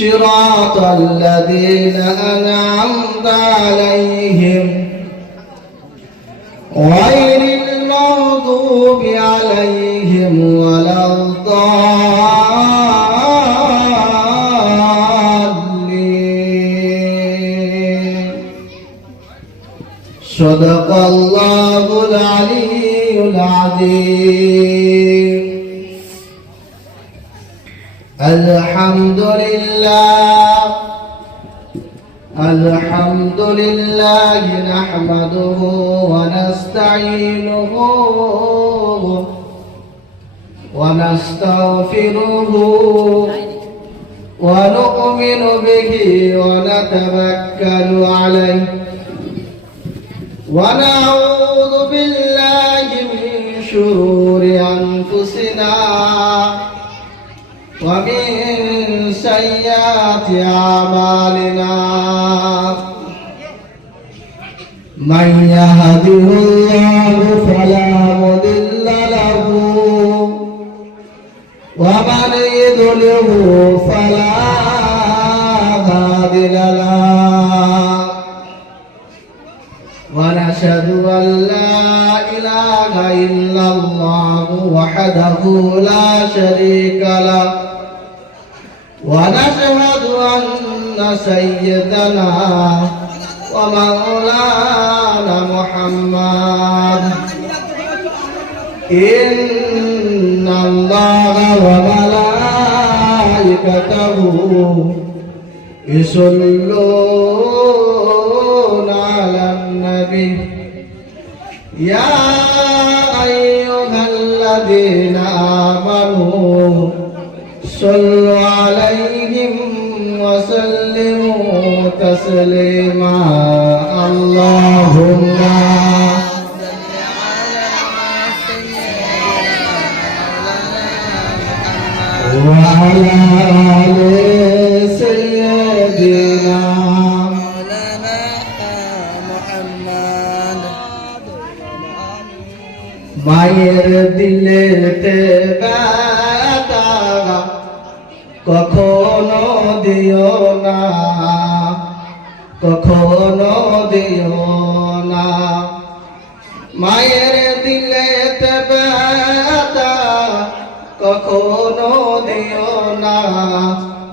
صراط الذين أنعمت عليهم غير المغضوب عليهم ولا الضالين. صدق الله العلي العظيم. الحمد لله نحمده ونستعينه ونستغفره ونؤمن به ونتوكل عليه ونعوذ بالله من شرور أنفسنا ومن سيئات أعمالنا. من يهده الله فلا مضل له ومن يضلله فلا هادي له. ونشهد أن لا إله إلا الله وحده لا شريك له. ونشهد أن سيدنا ومولانا محمد إن الله وملائكته يصلون على النبي يا أيها الذين آمنوا صلوا عليهم وسلموا تسليما. اللهم صل على سيدنا وعلى آل سيدنا محمد. মায়ের দিলেতে কখনো দিও না, কখনো দিও না। মায়ের দিলেতে ব্যথা কখনো দিও না,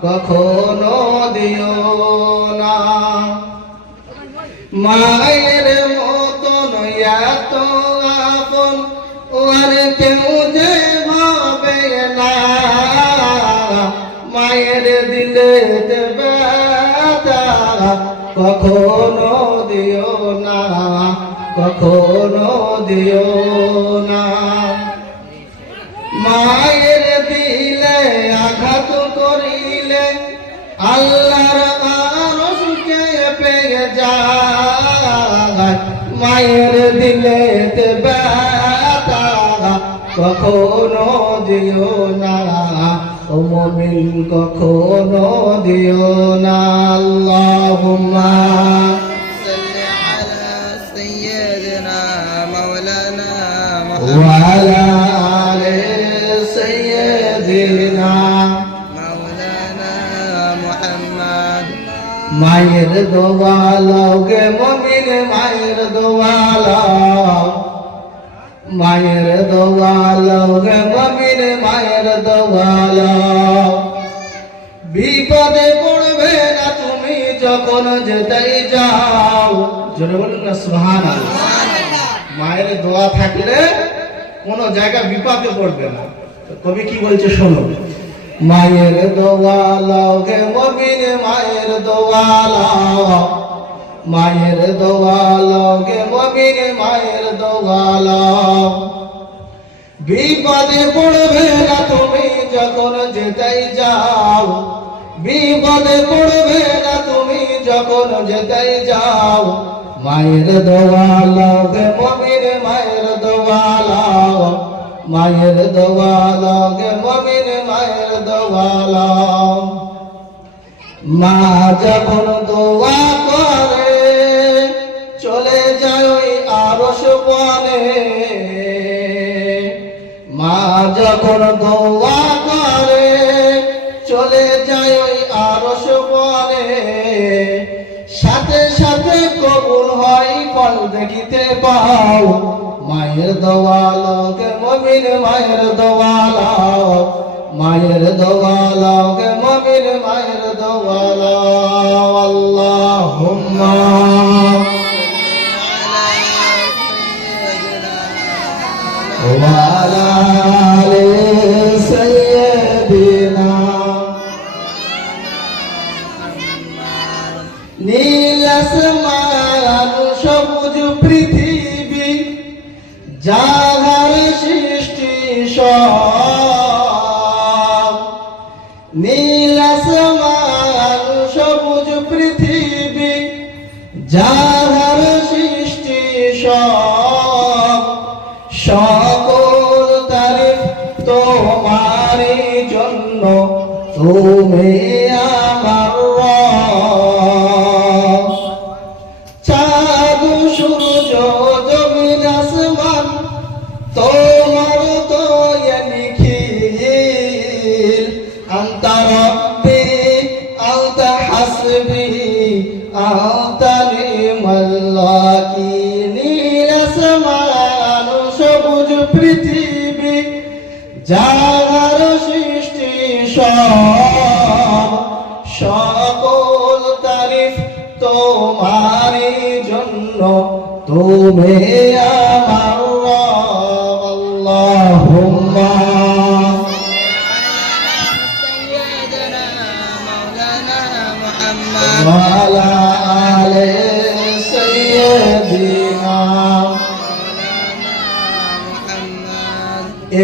কখনো দিও না। মায়ের মতন এত আপন আর কেউ যে ভাবে না। মায়ের দিলে ব্যথা কখনো দিও না, কখনো দিও না। মায়ের দিলে আঘাত করিলে আল্লাহর আরশকে পেয়ে যায়। মায়ের দিলে ব্যথা কখনো দিও না, ও মুমিন কখনো দিও না। আল্লাহুম্মা সাল্লি আলা সাইয়্যিদিনা মাওলানা মুহাম্মদ ওয়া আলা আলি সাইয়্যিদিনা মাওলানা মুহাম্মদ। মায়ের দোয়া লও গে মুমিন, মায়ের দোয়া লও, মায়ের দোয়া লও গে মুমিন, মায়ের দোয়া লও। বিপদে পড়বে না তুমি যখন যেতেই যাও। জোরে বলুন না সুবহানাল্লাহ। মায়ের দোয়া থাকলে কোন জায়গা বিপদে পড়বে না। কবি কি বলছে শোনো। মায়ের দোয়া লও গে মুমিন, মায়ের দোয়া লও, মায়ের দোয়া লও গে মুমিন, মায়ের দোয়া লও। বিপদে পড়বে না তুমি যখন যেতেই যাও, বিপদে পড়বে না তুমি যখন যেতেই যাও। মায়ের দোয়া লও গে মুমিন, মায়ের দোয়া লও, মায়ের দোয়া লও গে মুমিন, মায়ের দোয়া লও। মা যখন দোয়া করে চলে যায় ওই আরশ পানে, মা যখন দোয়া করে চলে যায় ওই আরশ পারে, সাথে সাথে কবুল হয় ফল দেখিতে পাও। মায়ের দোয়া লগে মুমিন, মায়ের দোয়া লও, মায়ের দোয়া লগে মুমিন, মায়ের দোয়া লও। আল্লাহুম্মা ওয়া আলা আলি সাইয়্যিদিনা। নীল আসমান সবুজ পৃথিবী, যাহার সৃষ্টি সব। নীল আসমান সবুজ পৃথিবী, যাহার সৃষ্টি সব। সকল তারিফ তোমারই জন্য, তুমি আমার রব। চাঁদ সূর্য জমিন আসমান তোমার দয়া নিখিল। আনতা রব্বি আনতা হাসবি আনতা নি'মাল ওয়াকিল। নীল আসমান সবুজ পৃথিবী, যাহার সৃষ্টি সব। সকল তারিফ তোমারই জন্য, তুমি আমার রব। আল্লাহুম্মা ওয়া আলা আলি সাইয়্যিদিনা।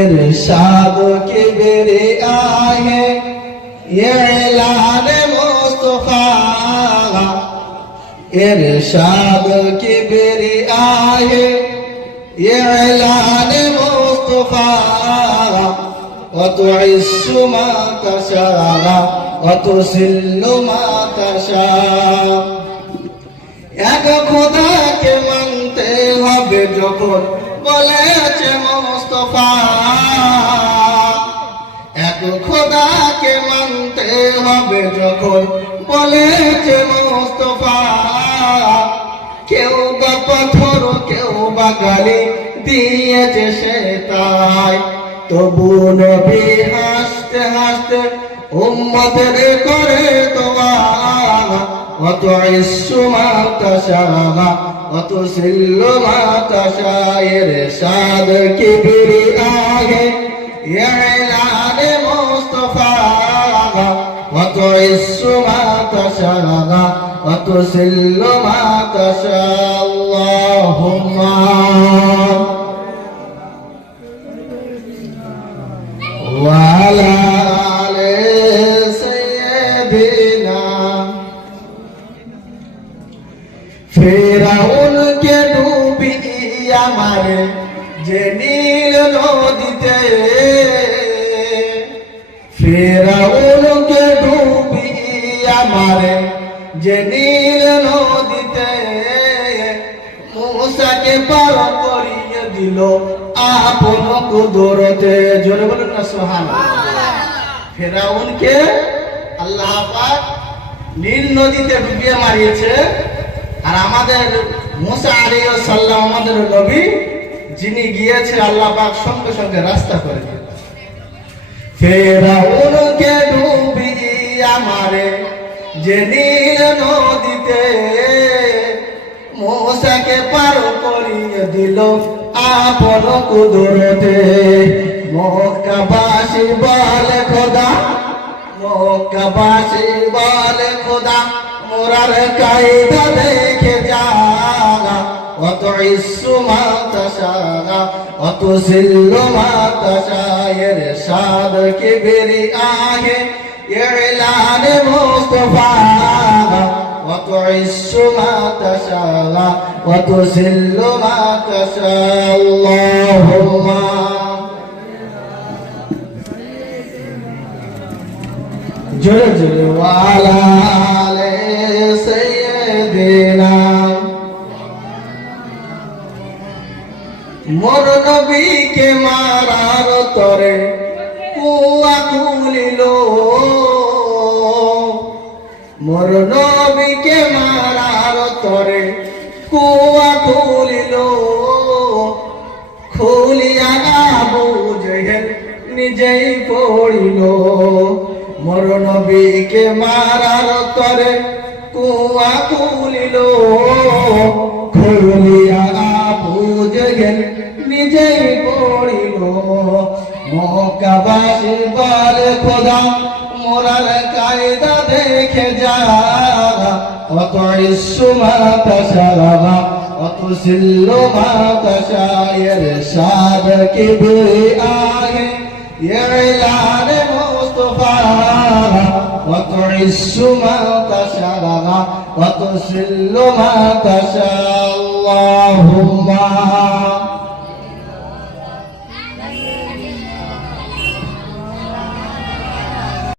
इरशाद किबरिया है ये ऐलान मुस्तफा। इरशाद किबरिया है ये ऐलान मुस्तफा। وتعز ما تشاء وتذل ما تشاء। এক খোদাকে মানতে হবে যখন বলেছে মুস্তাফা। এক খোদাকে মানতে হবে যখন বলেছে মুস্তাফা। কেউ বা পাথর কেউ বা গালি দিয়েছে সে তাই, তবু নবী হাসতে হাসতে উম্মতের করে দোয়া। وتعز ما تشاء وتذل ما تشاء। इरशाद किबरिया है ये ऐलान मुस्तफा। وتعز ما تشاء وتذل ما تشاء। اللهم وعلى آل سيدنا। ফেরাউনকে ডুবিয়া মারে যে নীল নদীতে। ফেরাউনকে ডুবিয়া মারে যে নীল নদীতে। মূসাকে পার করিয়ে দিল আপন কুদরতে। জোরে বলুন না সুবহানাল্লাহ। ফেরাউনকে আল্লাহ পাক নীল নদীতে ডুবিয়ে মারিয়েছে। আর আমাদের মুসা আলাইহিস সালাম আমাদের নবী, যিনি গিয়েছে আল্লাহ পাক সঙ্গে সঙ্গে রাস্তা করে দিয়েছে। ফেরাউনকে ডুবিয়া মারে যে নীল নদীতে। মুসাকে পার করিয়ে দিল আপন কুদরতে। মক্কাবাসী বলে খোদা, মক্কাবাসী বলে খোদা মোরার কায়দা দেখে যা। وتعز ما تشاء وتذل ما تشاء। इरशाद किबरिया है ये ऐलान मुस्तफा। وتعز ما تشاء وتذل ما تشاء। اللهم জোরে জোরে ওয়ালা আলে সাইয়্যিদিনা। মোর নবীকে মারার তরে কুয়া খুলিল মোর নবীকে মারার তরে কুয়া খুলিল খুলিয়া আবু জেহেল নিজেই পড়িল মোর নবীকে মারার তরে কুয়া খুলিল খুলিয়া আবু জেহেল নিজেই পড়িল মক্কাবাসী বলে খোদা মোরার কায়দা দেখে যা অত ইসু মাতা সারা অত সিল্লো মাতা শায়ের শাদ কিবরি আগে ইলান মুস্তাফা অত ইসু মাতা সারা অত সিল্লো মাতা শাহ আল্লাহুম্মা